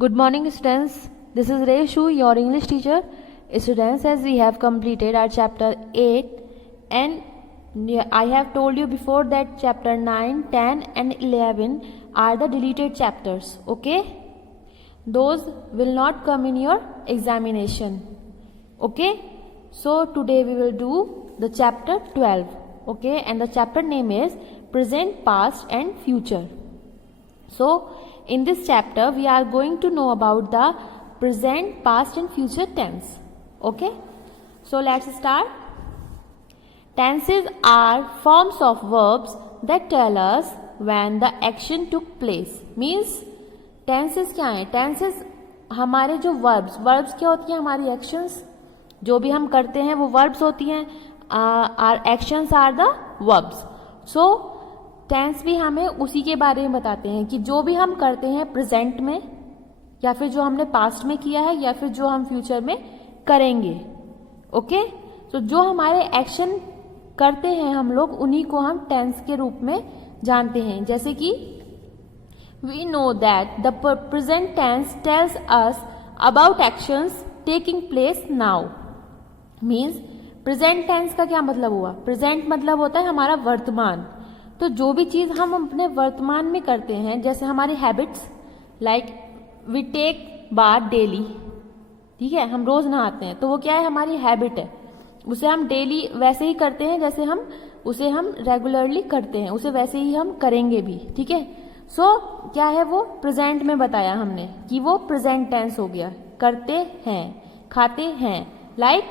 Good morning, students. This is Reshu, your English teacher. Students, as we have completed our chapter 8, and I have told you before that chapter 9, 10 and 11 are the deleted chapters. Okay? Those will not come in your examination. Okay? So today we will do the chapter 12. Okay? And the chapter name is Present, Past and Future. So in this chapter we are going to know about the present, past and future tense. Okay? So let's start. Tenses are forms of verbs that tell us when the action took place. Means tenses क्या है? Tenses हमारे जो verbs क्या होती हैं? हमारी actions जो भी हम करते हैं वो verbs होती हैं. Our actions are the verbs. So tense भी हमें उसी के बारे में बताते हैं कि जो भी हम करते हैं प्रेजेंट में या फिर जो हमने पास्ट में किया है या फिर जो हम फ्यूचर में करेंगे. ओके? तो जो हमारे एक्शन करते हैं हम लोग उन्हीं को हम टेंस के रूप में जानते हैं. जैसे कि we know that the present tense tells us about actions taking place now. Means present tense का क्या मतलब हुआ? प्रेजेंट मतलब होता है हमारा वर्तमान. तो जो भी चीज हम अपने वर्तमान में करते हैं, जैसे हमारी habits, like we take bath daily. ठीक है, हम रोज नहाते हैं तो वो क्या है? हमारी हैबिट है. उसे हम डेली वैसे ही करते हैं जैसे हम उसे हम रेगुलरली करते हैं, उसे वैसे ही हम करेंगे भी. ठीक है. सो क्या है? वो प्रेजेंट में बताया हमने कि वो प्रेजेंट टेंस हो गया. करते हैं, खाते हैं, लाइक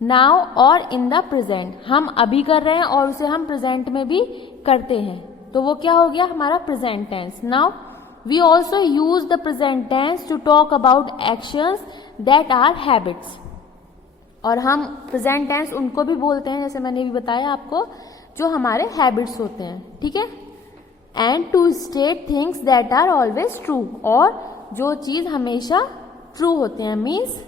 नाउ और इन द प्रेजेंट. हम अभी कर रहे हैं और उसे हम प्रेजेंट में भी करते हैं, तो वो क्या हो गया? हमारा present tense. Now we also use the present tense to talk about actions that are habits. और हम प्रेजेंट टेंस उनको भी बोलते हैं, जैसे मैंने भी बताया आपको, जो हमारे हैबिट्स होते हैं. ठीक है. And to state things that are always true. और जो चीज हमेशा ट्रू होते हैं. Means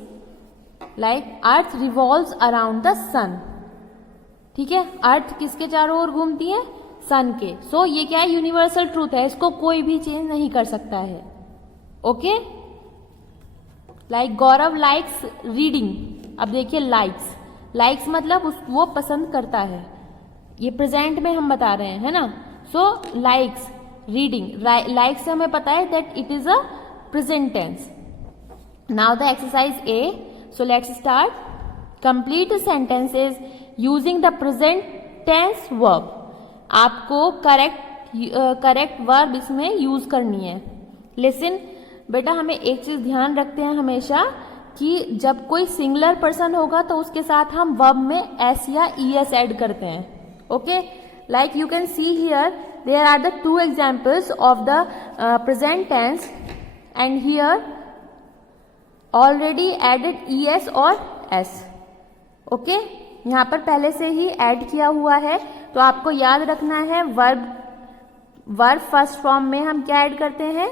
like earth revolves around the sun. ठीक है. अर्थ किसके चारों ओर घूमती है? सन के. सो ये क्या है? यूनिवर्सल ट्रूथ है, इसको कोई भी चेंज नहीं कर सकता है. ओके. लाइक गौरव लाइक्स रीडिंग. अब देखिए लाइक्स मतलब वो पसंद करता है. ये प्रेजेंट में हम बता रहे हैं, है ना. सो लाइक्स रीडिंग. लाइक्स से हमें पता है that it is a present tense. Now the exercise A. So let's start. Complete the sentences using the present tense verb. आपको करेक्ट वर्ब इसमें यूज करनी है. लिसन बेटा, हमें एक चीज ध्यान रखते हैं हमेशा कि जब कोई सिंगुलर पर्सन होगा तो उसके साथ हम वर्ब में एस या ईएस ऐड करते हैं. Okay. Like you can see here there are the two examples of the present tense and here already added ES और S. ओके. यहां पर पहले से ही ऐड किया हुआ है, तो आपको याद रखना है वर्ब फर्स्ट फॉर्म में हम क्या ऐड करते हैं?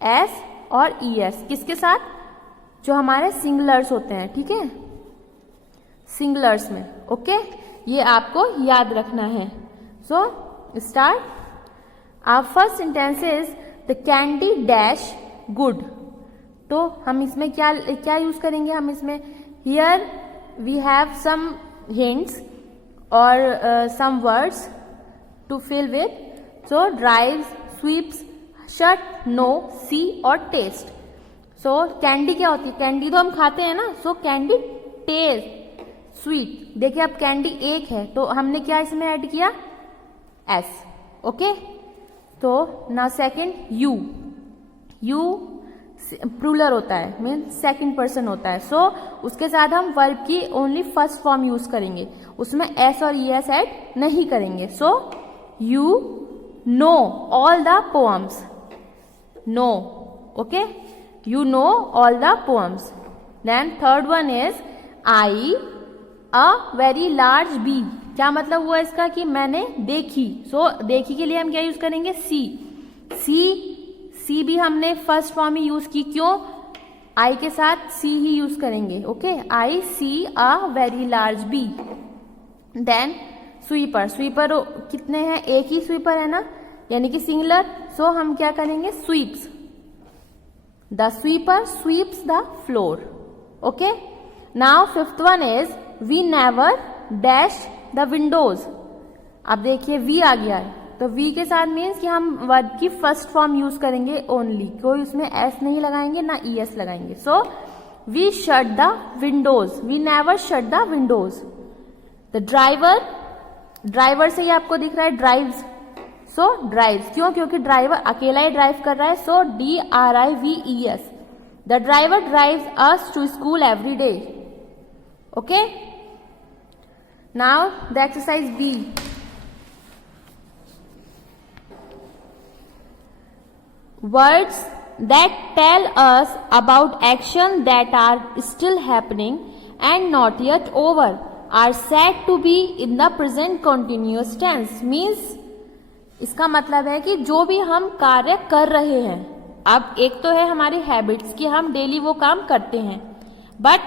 S और ES. किसके साथ? जो हमारे सिंगुलर्स होते हैं. ठीक है, सिंगुलर्स में. ओके. ये आपको याद रखना है. So start. Our first sentence is the candy dash good. तो हम इसमें क्या यूज करेंगे? हम इसमें here we have some hints और some words to fill with. So drives, sweeps, shut, no, see और टेस्ट. सो कैंडी क्या होती है? कैंडी तो हम खाते हैं ना. सो कैंडी टेस्ट स्वीट. देखिए अब कैंडी एक है तो हमने क्या इसमें ऐड किया? एस. ओके. तो नाउ सेकंड यू प्लूरल होता है, मीन सेकंड पर्सन होता है. सो उसके साथ हम वर्ब की ओनली फर्स्ट फॉर्म यूज करेंगे, उसमें एस और ईएस ऐड नहीं करेंगे. So you know all the poems. No. Okay. You know all the poems. Then third one is I a very large bee. क्या मतलब हुआ इसका? कि मैंने देखी. सो देखी के लिए हम क्या यूज करेंगे? सी भी हमने फर्स्ट फॉर्म ही यूज की. क्यों? आई के साथ सी ही यूज करेंगे. Okay. I see a very large bee. Then sweeper. Sweeper कितने हैं? एक ही स्वीपर है ना, यानी कि सिंगुलर. सो हम क्या करेंगे? Sweeps. The sweeper sweeps the floor. Okay, now fifth one is we never dash the windows. अब देखिए वी आ गया है, तो वी के साथ मीन्स कि हम वर्ब की फर्स्ट फॉर्म यूज करेंगे ओनली, कोई उसमें एस नहीं लगाएंगे ना ई एस लगाएंगे. So we shut the windows, we never shut the windows. The driver, driver से ही आपको दिख रहा है ड्राइव्स, सो ड्राइव्स. क्यों? क्योंकि ड्राइवर अकेला ही ड्राइव कर रहा है. So DRIVES. The driver drives us to school every day. Okay, now the exercise B. Words that tell us about action that are still happening and not yet over are said to be in the present continuous tense. Means इसका मतलब है कि जो भी हम कार्य कर रहे हैं, अब एक तो है हमारी हैबिट्स कि हम डेली वो काम करते हैं, बट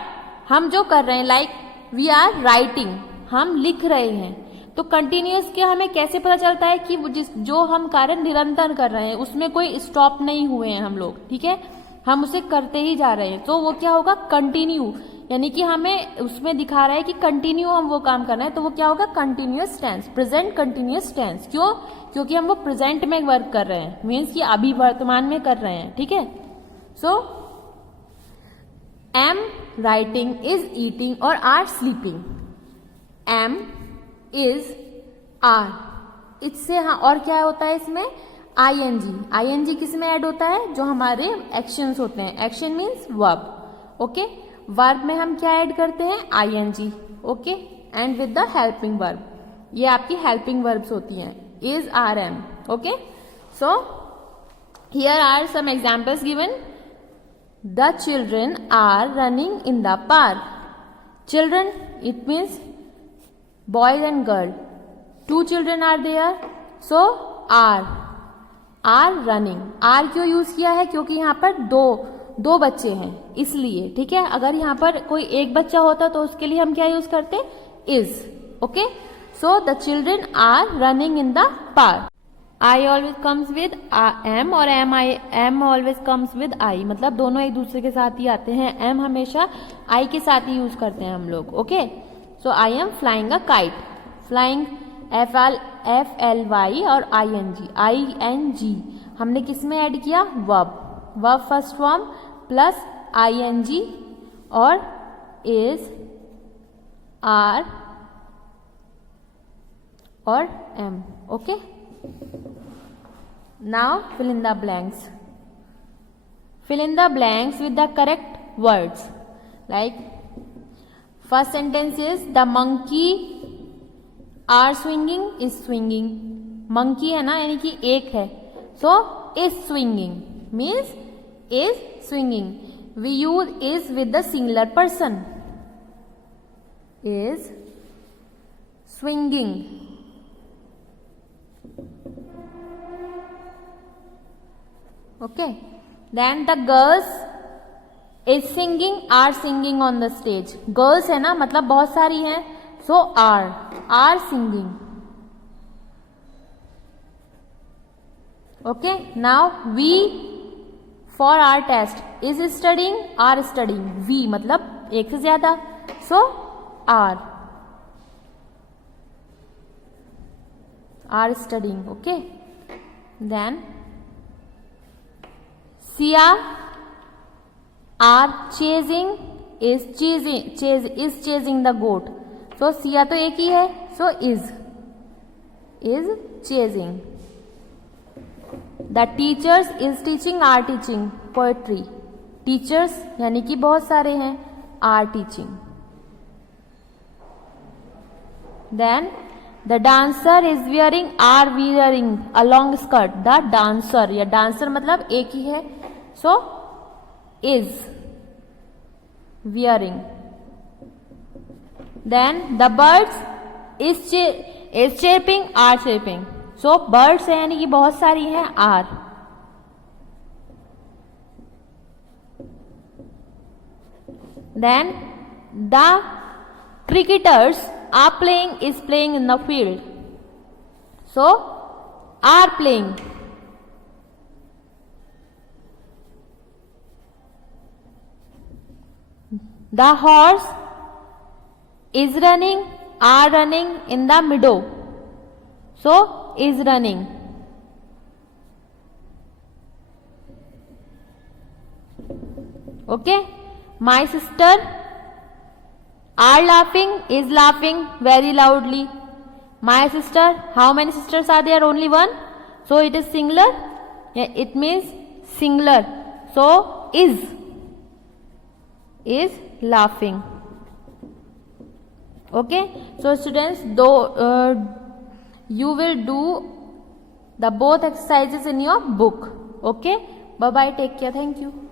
हम जो कर रहे हैं लाइक वी आर राइटिंग, हम लिख रहे हैं, तो कंटिन्यूअस के हमें कैसे पता चलता है कि जो हम कार्य निरंतर कर रहे हैं उसमें कोई स्टॉप नहीं हुए हैं हम लोग. ठीक है, हम उसे करते ही जा रहे हैं, तो वो क्या होगा? कंटिन्यू. यानी कि हमें उसमें दिखा रहा है कि कंटिन्यू हम वो काम कर रहे हैं, तो वो क्या होगा? Continuous tense, present continuous tense. क्यों? क्योंकि हम वो प्रेजेंट में वर्क कर रहे हैं, मीन्स कि अभी वर्तमान में कर रहे हैं. ठीक है, so am writing, is eating और are sleeping. Am is are, इससे हाँ और क्या होता है इसमें? आईएनजी. आईएनजी किस में ऐड होता है? जो हमारे एक्शंस होते हैं. Action means verb. Okay, verb में हम क्या ऐड करते हैं? ING. Okay, and with the helping verb. ये आपकी हेल्पिंग वर्ब्स होती हैं. Is, are, am. Okay, so here are some examples given. The children are running in the park. Children, it means boys and girl. 2 children are there, so are running. are क्यों use किया है? क्योंकि यहाँ पर दो बच्चे हैं इसलिए. ठीक है, अगर यहाँ पर कोई एक बच्चा होता तो उसके लिए हम क्या यूज करते? is. Okay, so the children are running in the park. I always comes with am और am always comes with I. मतलब दोनों एक दूसरे के साथ ही आते हैं. am हमेशा I के साथ ही यूज करते हैं हम लोग. Okay, so I am flying a kite. Flying FLY और ING. हमने किस में ऐड किया? Verb first form plus ING और इज, आर और am. Okay, now fill in the blanks. Fill in the blanks with the correct words. Like first sentence is the monkey are swinging is swinging. Monkey है ना, यानी कि एक है, so is swinging means is swinging. We use is with the singular person. Is swinging. Okay, then the girls is singing are singing on the stage. Girls है ना, मतलब बहुत सारी हैं, so are singing. Okay, now we for our test is studying are studying. We मतलब एक से ज्यादा, so are studying. Okay, then Sia are chasing is chasing the goat. So Sia तो एक ही है, so is chasing. The teachers is teaching are teaching poetry. Teachers यानी कि बहुत सारे हैं, are teaching. Then the dancer is are wearing a long skirt. The dancer या dancer मतलब एक ही है, so is wearing. Then the birds is chirping are chirping. So birds है यानी कि बहुत सारी हैं, are. Then the cricketers are playing is playing in the field. So are playing. The horse is running, are running in the meadow. So is running. Okay. My sister are laughing, is laughing very loudly. My sister, how many sisters are there? Only one. So it is singular. Yeah, it means singular. So is laughing. Okay. So students, though you will do the both exercises in your book. Okay. Bye bye. Take care. Thank you.